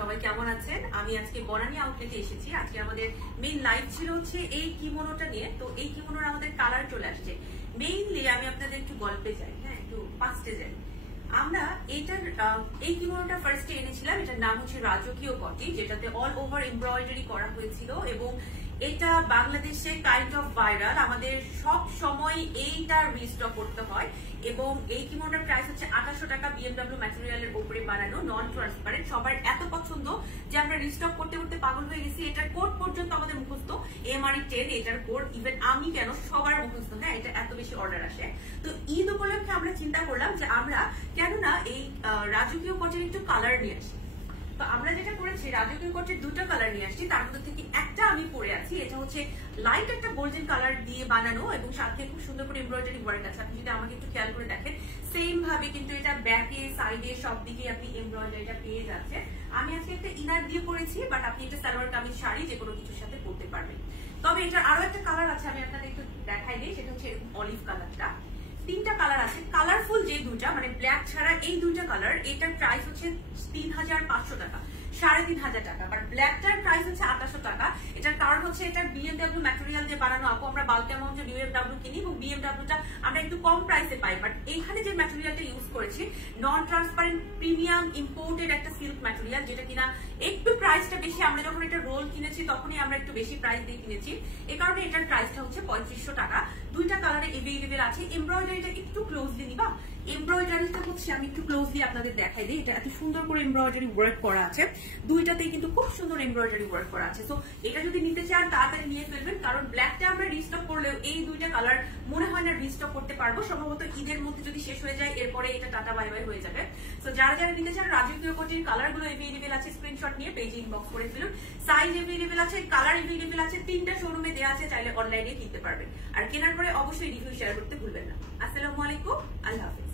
সবাই কেমন আছেন? আমি আজকে বনানী আউটলেটে এসেছি। আজকে আমাদের মেইন লাইভ ছিল হচ্ছে এই কিমোনোটা নিয়ে। তো এই কিমোনোর আমাদের কালার চলে আসছে। মেইনলি আমি আপনাদের একটু গল্পে যাই, হ্যাঁ, একটু পাস্টে যাই। আমরা এই কিমোনোটা ফার্স্টে এনেছিলাম। এটার নাম হচ্ছে রাজকীয় কটি, যেটাতে অল ওভার এমব্রয়ডারি করা হয়েছিল এবং এটা বাংলাদেশে কাইন্ড অফ ভাইরাল। আমাদের সব সময় এইটা রিস্টক করতে হয় এবং এই কিমোনোটার প্রাইস হচ্ছে 2800 টাকা। বিএমডব্লিউ ম্যাটেরিয়ালের উপরে বানানো, নন ট্রান্সপারেন্ট। সবার এত পছন্দ যে আমরা রিস্টক করতে করতে পাগল হয়ে গেছি। এটার কোড পর্যন্ত আমাদের মুখস্থ, MRE10 এটার কোড। ইভেন আমি কেন, সবার মুখস্থ। হ্যাঁ, এটা এত বেশি অর্ডার আসে। তো ঈদ উপলক্ষে আমরা চিন্তা করলাম যে আমরা কেননা এই রাজকীয় কটের একটু কালার নিয়ে আসি। তো আমরা যেটা করেছি, রাজকীয় কটের দুটো কালার নিয়ে আসছি। তার মধ্যে থেকে একটা আমি পরে আছি। এটা হচ্ছে লাইট একটা গোল্ডেন কালার দিয়ে বানানো এবং সাথে খুব সুন্দর করে এমব্রয়ডারি ওয়ার্ক আছে। আপনি যদি আমাকে একটু খেয়াল করে দেখেন, সেম ভাবে কিন্তু এটা ব্যাকে, সাইডে সব দিকে আপনি এমব্রয়ডারিটা পেয়ে যাচ্ছে। আমি আজকে একটা ইনার দিয়ে পরেছি, বাট আপনি এটা সালোয়ার কামিজ শাড়ি যে কোনো কিছুর সাথে পরতে পারবেন। তবে এটার আরো একটা কালার আছে, আমি আপনাদের একটু দেখাই দিই। সেটা হচ্ছে অলিভ কালারটা। তিনটা কালার আছে, কালারফুল যে দুইটা, মানে ব্ল্যাক ছাড়া এই দুইটা কালার। এটার প্রাইস হচ্ছে 3500 টাকা, 3500 টাকা। বাট ব্ল্যাকটার প্রাইস হচ্ছে 2800 টাকা। এটার কারণ হচ্ছে এটা বিএমডব্লিউ ম্যাটেরিয়াল দিয়ে বানানো। আপু আমরা বাল্ক অ্যামাউন্টে বিএমডব্লিউ কিনি এবং বিএমডব্লিউটা আমরা একটু কম প্রাইসে পাই। বাট এইখানে যে ম্যাটেরিয়ালটা ইউজ করেছি, নন ট্রান্সপারেন্ট প্রিমিয়াম ইম্পোর্টেড একটা সিল্ক ম্যাটেরিয়াল, যেটা কিনা একটু প্রাইসটা বেশি। আমরা যখন এটা রোল কিনেছি তখনই আমরা একটু বেশি প্রাইস দিয়ে কিনেছি। এই কারণে এটার প্রাইসটা হচ্ছে 3500 টাকা। দুইটা কালারে এভেলেবেল আছে। এমব্রয়ডারিটা একটু ক্লোজলি নিবা। এমব্রয়ডারিটা হচ্ছে আমি একটু ক্লোজলি আপনাদের দেখাই দিই। এটা এত সুন্দর করে এমব্রয়ডারি ওয়ার্ক করা আছে। দুইটাতেই কিন্তু খুব সুন্দর এমব্রয়ডারি ওয়ার্ক করা আছে। তো এটা যদি নিতে চান তাড়াতাড়ি নিয়ে ফেলবেন, কারণ ব্ল্যাকটা আমরা রিস্টক করলেও এই দুইটা কালার মনে হয় না রিস্টক করতে পারবো। সম্ভবত ঈদের মধ্যে যদি শেষ হয়ে যায়, এরপরে এটা টাটা বাই বাই হয়ে যাবে। তো যারা যারা নিতে চান, রাজকীয় কোটির কালার গুলো এভেলেবেল আছে। স্ক্রিনশট নিয়ে পেজে ইনবক্স করে ফেলুন। সাইজ এভেলেবেল আছে, কালার এভেলেবেল আছে। তিনটা শোরুমে দেওয়া আছে, চাইলে অনলাইনে কিনতে পারবেন। আর কেনার পরে অবশ্যই রিভিউ শেয়ার করতে ভুলবেন না। আসসালামু আলাইকুম, আল্লাহ হাফেজ।